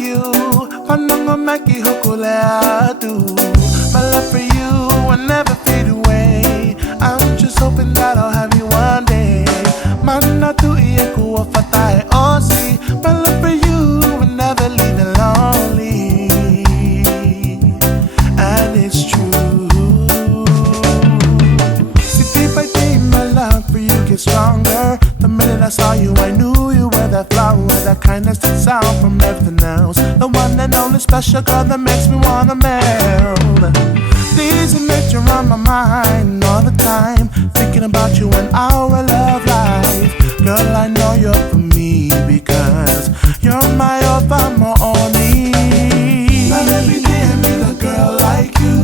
you. Panongo maki hokulea do. My love for you will never fade away. I'm just hoping that I'll have you one day. Mana tu iye kuwa fatai osi. My love for you will never leave you lonely. And it's true. See, day by day my love for you gets stronger. The minute I saw you I knew you were that flower, that kindness that's out from everything else. The one and only special girl that makes me wanna melt. Days and nights you're on my mind all the time, thinking about you and our love life. Girl, I know you're for me because you're my my only. Not every day I meet a girl like you.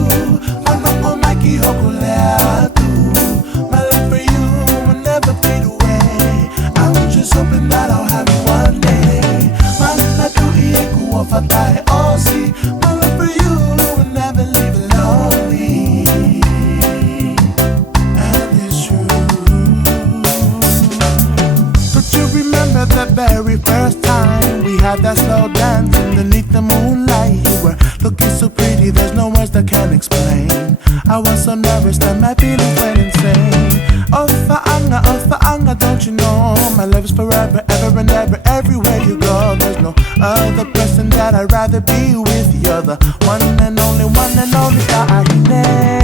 I'm not gonna make you hokulea too. My love for you will never fade away. I'm just hoping that I'll have you one day. Mana tu iye kuwa fatai osi. My love for you will never leave you lonely. And it's true. Don't you remember the very first time we had that slow dance underneath the moonlight? You were looking so pretty, there's no words that can explain. I was so nervous that my feelings went insane. Oh faanga, don't you know my love is forever, ever and ever, everywhere you go. There's no other person that I'd rather be with. You're the one and only that I can name.